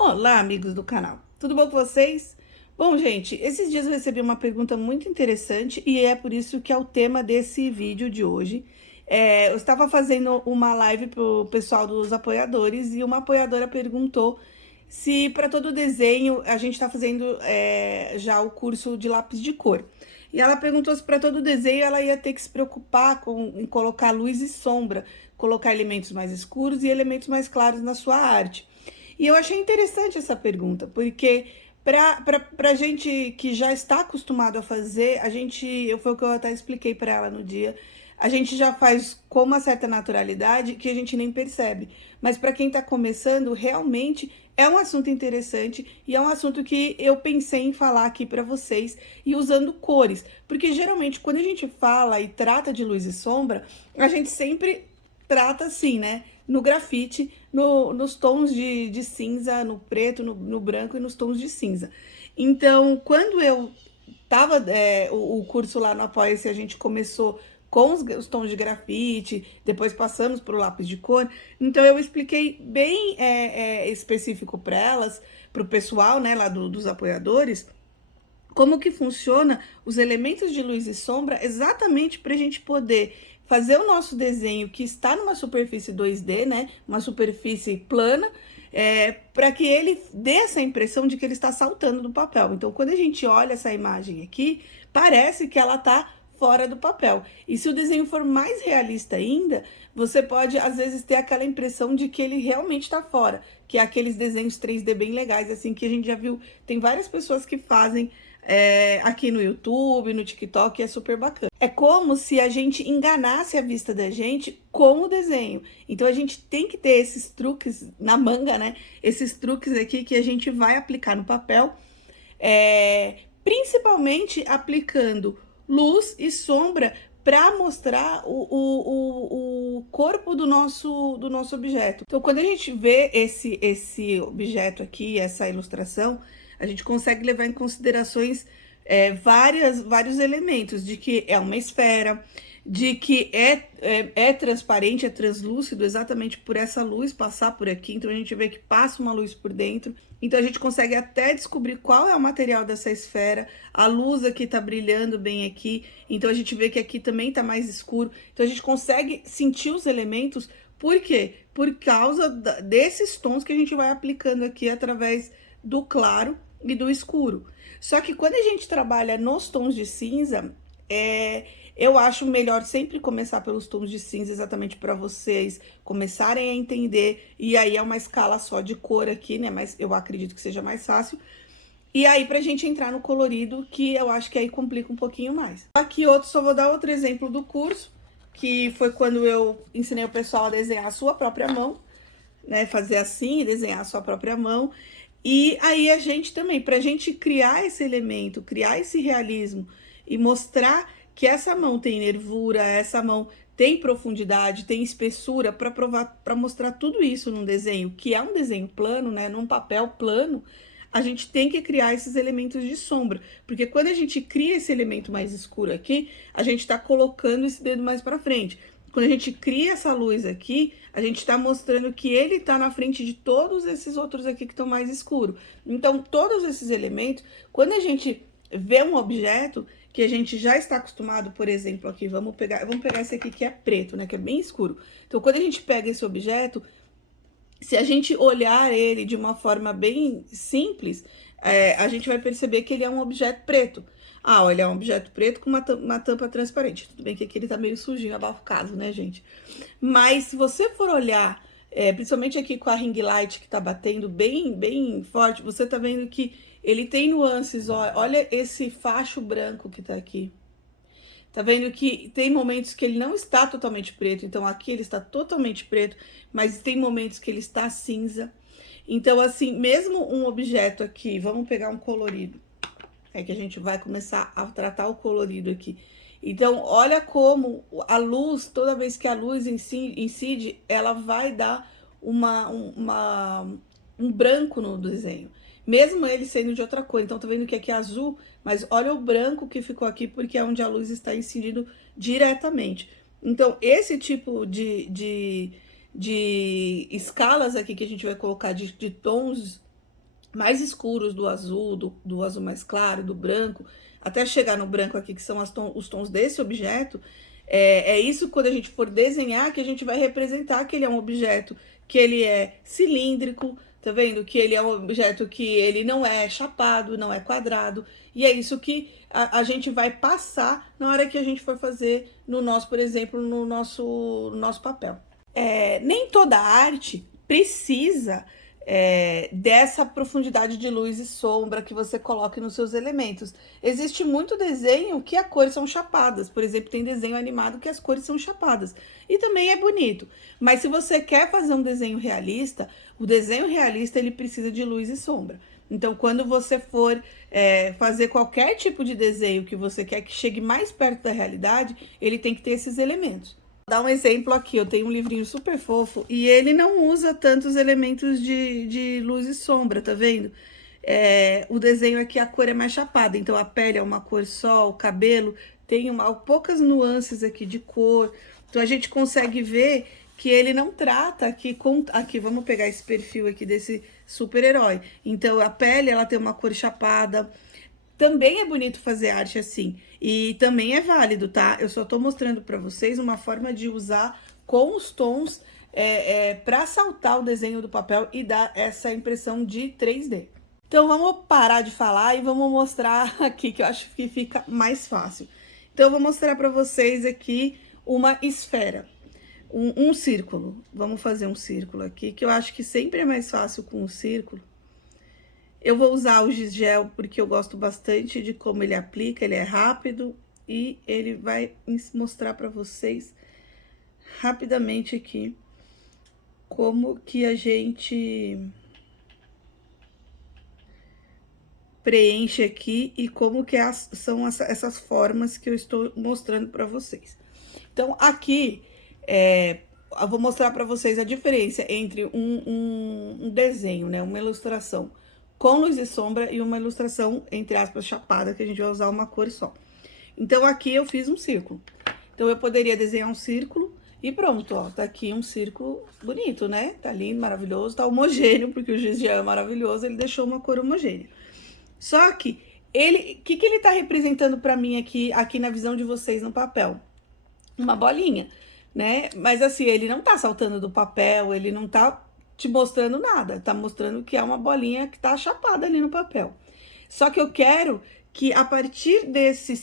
Olá, amigos do canal. Tudo bom com vocês? Bom, gente, esses dias eu recebi uma pergunta muito interessante e é por isso que é o tema desse vídeo de hoje. Eu estava fazendo uma live pro pessoal dos apoiadores e uma apoiadora perguntou se para todo desenho a gente está fazendo já o curso de lápis de cor. E ela perguntou se para todo desenho ela ia ter que se preocupar em colocar luz e sombra, colocar elementos mais escuros e elementos mais claros na sua arte. E eu achei interessante essa pergunta, porque para gente que já está acostumado a fazer, foi o que eu até expliquei para ela no dia, a gente já faz com uma certa naturalidade que a gente nem percebe. Mas para quem está começando, realmente é um assunto interessante e é um assunto que eu pensei em falar aqui para vocês e usando cores, porque geralmente quando a gente fala e trata de luz e sombra, a gente sempre trata assim, né? No grafite, nos tons de cinza, no preto, no branco e nos tons de cinza. Então, quando eu tava o curso lá no Apoia-se, a gente começou com os tons de grafite, depois passamos para o lápis de cor. Então, eu expliquei bem específico para elas, para o pessoal, né, lá dos apoiadores, como que funciona os elementos de luz e sombra exatamente para a gente poder fazer o nosso desenho que está numa superfície 2D, né, uma superfície plana, para que ele dê essa impressão de que ele está saltando do papel. Então, quando a gente olha essa imagem aqui, parece que ela está fora do papel. E se o desenho for mais realista ainda, você pode, às vezes, ter aquela impressão de que ele realmente está fora, que é aqueles desenhos 3D bem legais, assim, que a gente já viu, tem várias pessoas que fazem aqui no YouTube, no TikTok, é super bacana. É como se a gente enganasse a vista da gente com o desenho. Então a gente tem que ter esses truques na manga, né? Esses truques aqui que a gente vai aplicar no papel, principalmente aplicando luz e sombra para mostrar o corpo do nosso objeto. Então, quando a gente vê esse objeto aqui, essa ilustração, a gente consegue levar em considerações vários elementos, de que é uma esfera, de que é transparente, é translúcido, exatamente por essa luz passar por aqui. Então, a gente vê que passa uma luz por dentro. Então, a gente consegue até descobrir qual é o material dessa esfera. A luz aqui tá brilhando bem aqui. Então, a gente vê que aqui também tá mais escuro. Então, a gente consegue sentir os elementos. Por quê? Por causa desses tons que a gente vai aplicando aqui através do claro e do escuro. Só que quando a gente trabalha nos tons de cinza, eu acho melhor sempre começar pelos tons de cinza, exatamente para vocês começarem a entender. E aí é uma escala só de cor aqui, né? Mas eu acredito que seja mais fácil. E aí, pra gente entrar no colorido, que eu acho que aí complica um pouquinho mais. Aqui só vou dar outro exemplo do curso, que foi quando eu ensinei o pessoal a desenhar a sua própria mão, né? Fazer assim e desenhar a sua própria mão. E aí a gente também, pra gente criar esse elemento, criar esse realismo e mostrar que essa mão tem nervura, essa mão tem profundidade, tem espessura, para mostrar tudo isso num desenho, que é um desenho plano, né, num papel plano, a gente tem que criar esses elementos de sombra, porque quando a gente cria esse elemento mais escuro aqui, a gente está colocando esse dedo mais para frente. Quando a gente cria essa luz aqui, a gente está mostrando que ele está na frente de todos esses outros aqui que estão mais escuros. Então, todos esses elementos, quando a gente vê um objeto que a gente já está acostumado, por exemplo, aqui, vamos pegar esse aqui que é preto, né, que é bem escuro. Então, quando a gente pega esse objeto, se a gente olhar ele de uma forma bem simples, a gente vai perceber que ele é um objeto preto. Ah, olha, é um objeto preto com uma tampa transparente. Tudo bem que aqui ele tá meio sujinho, abafado, né, gente? Mas se você for olhar, principalmente aqui com a ring light que tá batendo bem forte, você tá vendo que ele tem nuances, ó, olha esse facho branco que tá aqui. Tá vendo que tem momentos que ele não está totalmente preto, então aqui ele está totalmente preto, mas tem momentos que ele está cinza. Então, assim, mesmo um objeto aqui, vamos pegar um colorido, que a gente vai começar a tratar o colorido aqui. Então, olha como a luz, toda vez que a luz incide, ela vai dar um branco no desenho. Mesmo ele sendo de outra cor. Então, tá vendo que aqui é azul, mas olha o branco que ficou aqui, porque é onde a luz está incidindo diretamente. Então, esse tipo de escalas aqui que a gente vai colocar de tons mais escuros do azul, do azul mais claro, do branco, até chegar no branco aqui, que são os tons desse objeto, é isso quando a gente for desenhar que a gente vai representar que ele é um objeto que ele é cilíndrico, tá vendo? Que ele é um objeto que ele não é chapado, não é quadrado, e é isso que a gente vai passar na hora que a gente for fazer no nosso, por exemplo, no nosso papel. Nem toda arte precisa dessa profundidade de luz e sombra que você coloque nos seus elementos. Existe muito desenho que as cores são chapadas. Por exemplo, tem desenho animado que as cores são chapadas. E também é bonito. Mas se você quer fazer um desenho realista, o desenho realista ele precisa de luz e sombra. Então, quando você for fazer qualquer tipo de desenho que você quer que chegue mais perto da realidade, ele tem que ter esses elementos. Vou dar um exemplo aqui, eu tenho um livrinho super fofo e ele não usa tantos elementos de luz e sombra, tá vendo? O desenho aqui, a cor é mais chapada, então a pele é uma cor só, o cabelo tem poucas nuances aqui de cor, então a gente consegue ver que ele não trata aqui, vamos pegar esse perfil aqui desse super-herói. Então a pele, ela tem uma cor chapada. Também é bonito fazer arte assim, e também é válido, tá? Eu só tô mostrando para vocês uma forma de usar com os tons para saltar o desenho do papel e dar essa impressão de 3D. Então vamos parar de falar e vamos mostrar aqui, que eu acho que fica mais fácil. Então eu vou mostrar para vocês aqui uma esfera, um círculo. Vamos fazer um círculo aqui, que eu acho que sempre é mais fácil com um círculo. Eu vou usar o giz gel porque eu gosto bastante de como ele aplica, ele é rápido e ele vai mostrar para vocês rapidamente aqui como que a gente preenche aqui e como que são essas formas que eu estou mostrando para vocês. Então, aqui, eu vou mostrar para vocês a diferença entre um desenho, né, uma ilustração com luz e sombra e uma ilustração, entre aspas, chapada, que a gente vai usar uma cor só. Então, aqui eu fiz um círculo. Então, eu poderia desenhar um círculo e pronto, ó, tá aqui um círculo bonito, né? Tá lindo, maravilhoso, tá homogêneo, porque o giz já é maravilhoso, ele deixou uma cor homogênea. Só que, o que ele tá representando pra mim aqui na visão de vocês no papel? Uma bolinha, né? Mas assim, ele não tá saltando do papel, ele não tá te mostrando nada, tá mostrando que é uma bolinha que tá chapada ali no papel. Só que eu quero que a partir desse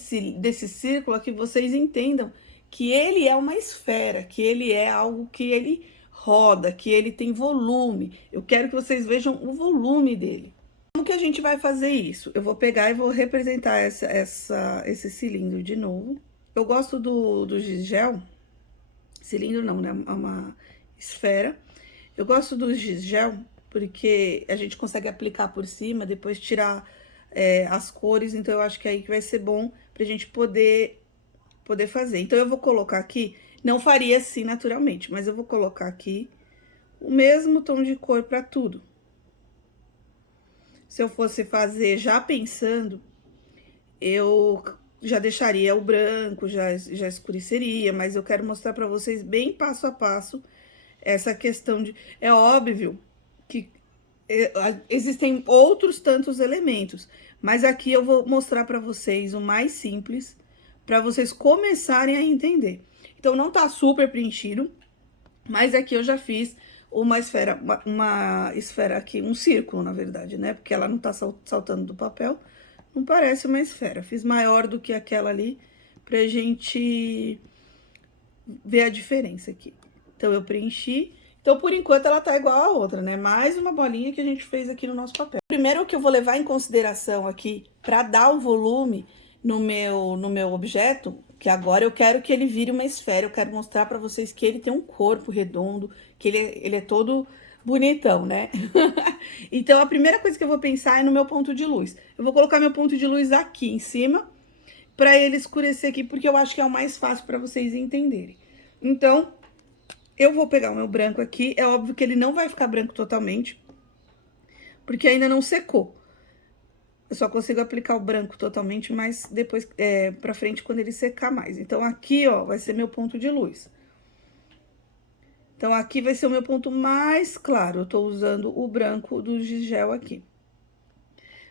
círculo aqui vocês entendam que ele é uma esfera, que ele é algo que ele roda, que ele tem volume. Eu quero que vocês vejam o volume dele. Como que a gente vai fazer isso? Eu vou pegar e vou representar esse cilindro de novo. Eu gosto do giz gel, cilindro não, né? É uma esfera. Eu gosto do giz gel porque a gente consegue aplicar por cima, depois tirar as cores, então eu acho que aí que vai ser bom pra gente poder fazer. Então eu vou colocar aqui, não faria assim naturalmente, mas eu vou colocar aqui o mesmo tom de cor pra tudo. Se eu fosse fazer já pensando, eu já deixaria o branco, já escureceria, mas eu quero mostrar pra vocês bem passo a passo essa questão de... É óbvio que existem outros tantos elementos, mas aqui eu vou mostrar para vocês o mais simples, para vocês começarem a entender. Então, não tá super preenchido, mas aqui eu já fiz uma esfera aqui, um círculo, na verdade, né? Porque ela não tá saltando do papel, não parece uma esfera. Fiz maior do que aquela ali, pra gente ver a diferença aqui. Então, eu preenchi. Então, por enquanto, ela tá igual a outra, né? Mais uma bolinha que a gente fez aqui no nosso papel. Primeiro, o que eu vou levar em consideração aqui, para dar o volume no meu objeto, que agora eu quero que ele vire uma esfera, eu quero mostrar para vocês que ele tem um corpo redondo, que ele é todo bonitão, né? Então, a primeira coisa que eu vou pensar é no meu ponto de luz. Eu vou colocar meu ponto de luz aqui em cima, para ele escurecer aqui, porque eu acho que é o mais fácil para vocês entenderem. Então, eu vou pegar o meu branco aqui, é óbvio que ele não vai ficar branco totalmente, porque ainda não secou. Eu só consigo aplicar o branco totalmente, mas depois, pra frente, quando ele secar mais. Então, aqui, ó, vai ser meu ponto de luz. Então, aqui vai ser o meu ponto mais claro. Eu tô usando o branco do giz gel aqui.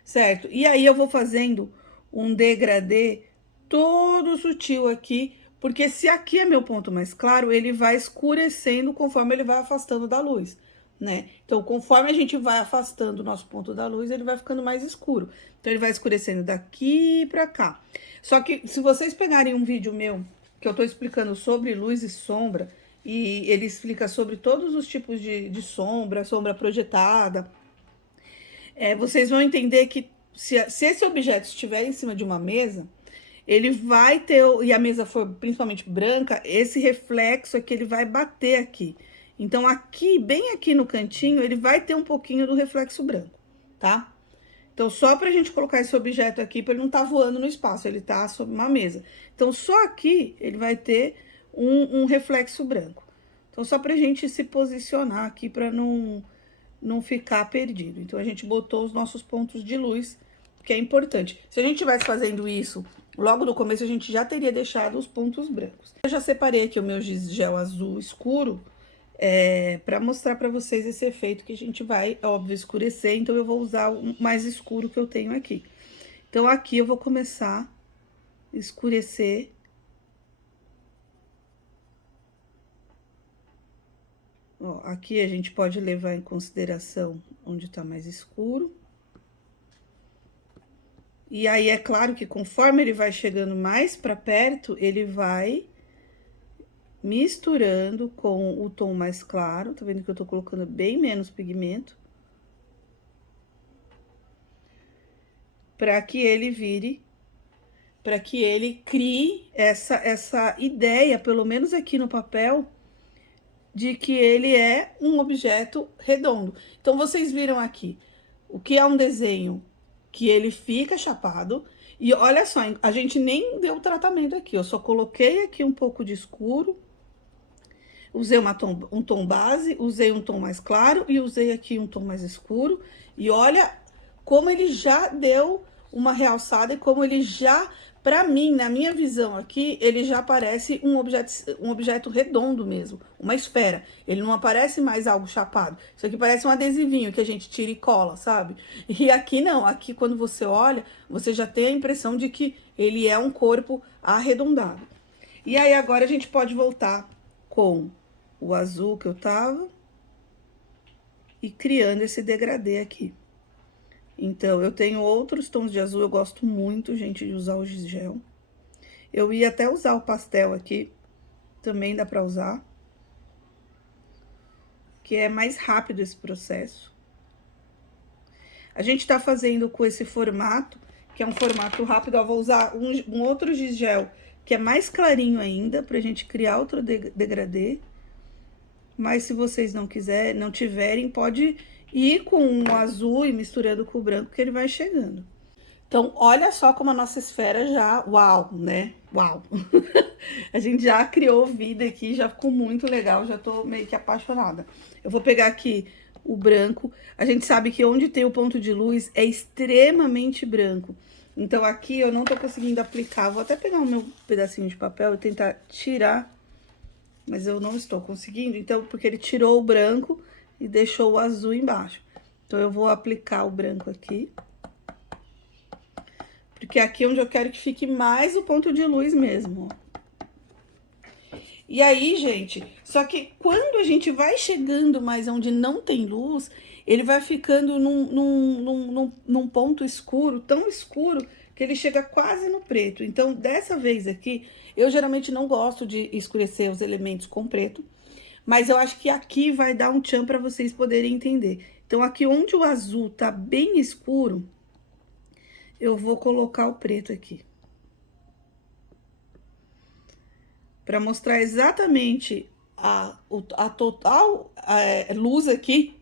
certo? E aí eu vou fazendo um degradê todo sutil aqui, porque se aqui é meu ponto mais claro, ele vai escurecendo conforme ele vai afastando da luz, né? Então, conforme a gente vai afastando o nosso ponto da luz, ele vai ficando mais escuro. Então, ele vai escurecendo daqui pra cá. Só que, se vocês pegarem um vídeo meu, que eu tô explicando sobre luz e sombra, e ele explica sobre todos os tipos de sombra, sombra projetada, vocês vão entender que se esse objeto estiver em cima de uma mesa, ele vai ter, e a mesa for principalmente branca, esse reflexo aqui, ele vai bater aqui. Então, aqui, bem aqui no cantinho, ele vai ter um pouquinho do reflexo branco, tá? Então, só pra gente colocar esse objeto aqui, pra ele não tá voando no espaço, ele tá sobre uma mesa. Então, só aqui, ele vai ter um reflexo branco. Então, só pra gente se posicionar aqui, pra não ficar perdido. Então, a gente botou os nossos pontos de luz, que é importante. Se a gente tivesse fazendo isso logo no começo, a gente já teria deixado os pontos brancos. Eu já separei aqui o meu giz gel azul escuro, para mostrar para vocês esse efeito que a gente vai, óbvio, escurecer. Então, eu vou usar o mais escuro que eu tenho aqui. Então, aqui eu vou começar a escurecer. Ó, aqui a gente pode levar em consideração onde tá mais escuro. E aí, é claro que conforme ele vai chegando mais para perto, ele vai misturando com o tom mais claro. Tá vendo que eu tô colocando bem menos pigmento? Para que ele vire, para que ele crie essa ideia, pelo menos aqui no papel, de que ele é um objeto redondo. Então, vocês viram aqui o que é um desenho que ele fica chapado. E olha só, a gente nem deu tratamento aqui, eu só coloquei aqui um pouco de escuro, usei um tom base, usei um tom mais claro e usei aqui um tom mais escuro. E olha como ele já deu uma realçada e como ele já, pra mim, na minha visão aqui, ele já parece um objeto redondo mesmo, uma esfera. Ele não aparece mais algo chapado. Isso aqui parece um adesivinho que a gente tira e cola, sabe? E aqui não, aqui quando você olha, você já tem a impressão de que ele é um corpo arredondado. E aí agora a gente pode voltar com o azul que eu tava e criando esse degradê aqui. Então, eu tenho outros tons de azul, eu gosto muito, gente, de usar o giz gel. Eu ia até usar o pastel aqui, também dá pra usar. Que é mais rápido esse processo. A gente tá fazendo com esse formato, que é um formato rápido. Eu vou usar um outro giz gel, que é mais clarinho ainda, pra gente criar outro degradê. Mas se vocês não tiverem, pode ir com o azul e misturando com o branco, que ele vai chegando. Então, olha só como a nossa esfera já... Uau, né? Uau! A gente já criou vida aqui, já ficou muito legal, já tô meio que apaixonada. Eu vou pegar aqui o branco. A gente sabe que onde tem o ponto de luz é extremamente branco. Então, aqui eu não tô conseguindo aplicar. Vou até pegar o meu pedacinho de papel e tentar tirar, mas eu não estou conseguindo. Então, porque ele tirou o branco e deixou o azul embaixo. Então, eu vou aplicar o branco aqui. Porque aqui é onde eu quero que fique mais o ponto de luz mesmo, ó. E aí, gente, só que quando a gente vai chegando mais onde não tem luz, ele vai ficando num ponto escuro, tão escuro, que ele chega quase no preto. Então, dessa vez aqui, eu geralmente não gosto de escurecer os elementos com preto, mas eu acho que aqui vai dar um tchan para vocês poderem entender. Então, aqui onde o azul tá bem escuro, eu vou colocar o preto aqui. Para mostrar exatamente a total luz aqui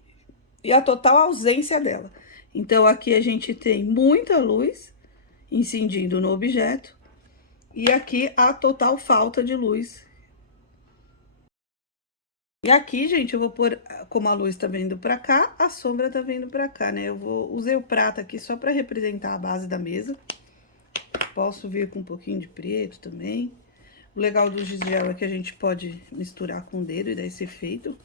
e a total ausência dela. Então, aqui a gente tem muita luz incidindo no objeto e aqui a total falta de luz. E aqui, gente, eu vou pôr, como a luz tá vindo pra cá, a sombra tá vindo pra cá, né? Usei o prata aqui só pra representar a base da mesa. Posso vir com um pouquinho de preto também. O legal do giz gel é que a gente pode misturar com o dedo e dar esse efeito.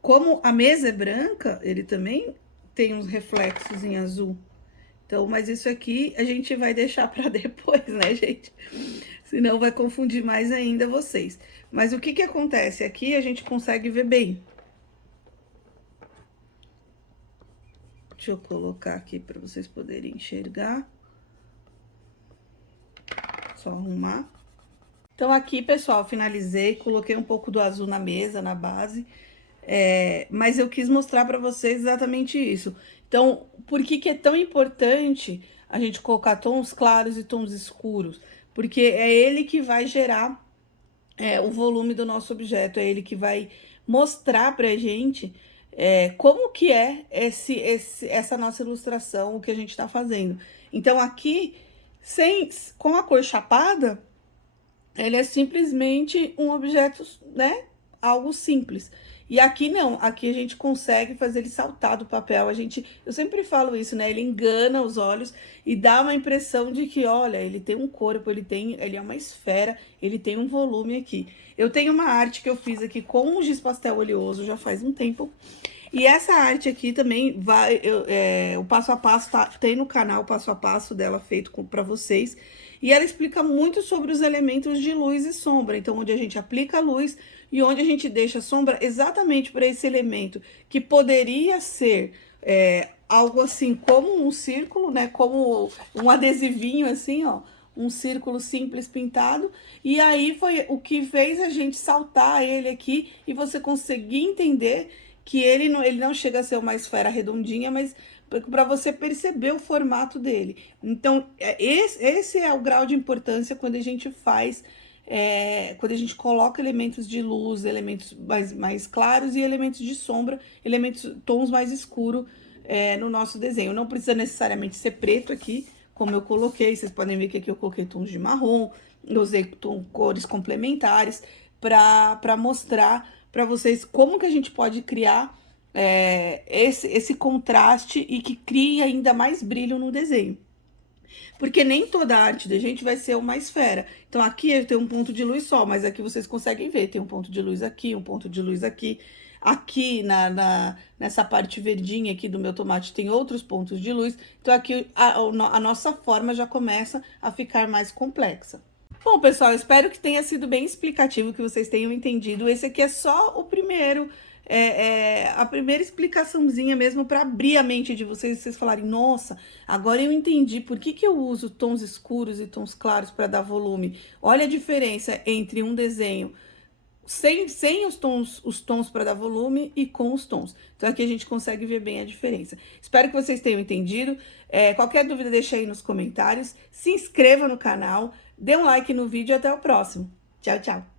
Como a mesa é branca, ele também tem uns reflexos em azul. Então, mas isso aqui a gente vai deixar para depois, né, gente? Senão vai confundir mais ainda vocês. Mas o que que acontece? Aqui a gente consegue ver bem. Deixa eu colocar aqui para vocês poderem enxergar. Só arrumar. Então, aqui, pessoal, finalizei, coloquei um pouco do azul na mesa, na base. Mas eu quis mostrar para vocês exatamente isso. Então, por que que é tão importante a gente colocar tons claros e tons escuros? Porque é ele que vai gerar o volume do nosso objeto, é ele que vai mostrar pra gente como que é essa nossa ilustração, o que a gente tá fazendo. Então, aqui, com a cor chapada, ele é simplesmente um objeto, né? Algo simples. E aqui não, aqui a gente consegue fazer ele saltar do papel. Eu sempre falo isso, né? Ele engana os olhos e dá uma impressão de que, olha, ele tem um corpo, ele é uma esfera, ele tem um volume aqui. Eu tenho uma arte que eu fiz aqui com o giz pastel oleoso já faz um tempo. E essa arte aqui também o passo a passo tem no canal o passo a passo dela feito para vocês. E ela explica muito sobre os elementos de luz e sombra. Então, onde a gente aplica a luz e onde a gente deixa a sombra exatamente para esse elemento que poderia ser algo assim como um círculo, né? Como um adesivinho assim, ó. Um círculo simples pintado. E aí foi o que fez a gente saltar ele aqui e você conseguir entender que ele não chega a ser uma esfera redondinha, mas para você perceber o formato dele. Então, esse é o grau de importância quando a gente faz, quando a gente coloca elementos de luz, elementos mais claros e elementos de sombra, tons mais escuros no nosso desenho. Não precisa necessariamente ser preto aqui, como eu coloquei. Vocês podem ver que aqui eu coloquei tons de marrom, eu usei cores complementares para mostrar para vocês como que a gente pode criar esse contraste e que cria ainda mais brilho no desenho. Porque nem toda a arte da gente vai ser uma esfera. Então, aqui eu tenho um ponto de luz só, mas aqui vocês conseguem ver. Tem um ponto de luz aqui, um ponto de luz aqui. Aqui, nessa parte verdinha aqui do meu tomate, tem outros pontos de luz. Então, aqui a nossa forma já começa a ficar mais complexa. Bom, pessoal, espero que tenha sido bem explicativo, que vocês tenham entendido. Esse aqui é só o primeiro, a primeira explicaçãozinha mesmo para abrir a mente de vocês falarem, nossa, agora eu entendi por que que eu uso tons escuros e tons claros para dar volume. Olha a diferença entre um desenho sem os tons para dar volume e com os tons. Então, aqui a gente consegue ver bem a diferença. Espero que vocês tenham entendido. Qualquer dúvida, deixa aí nos comentários. Se inscreva no canal, dê um like no vídeo e até o próximo. Tchau, tchau!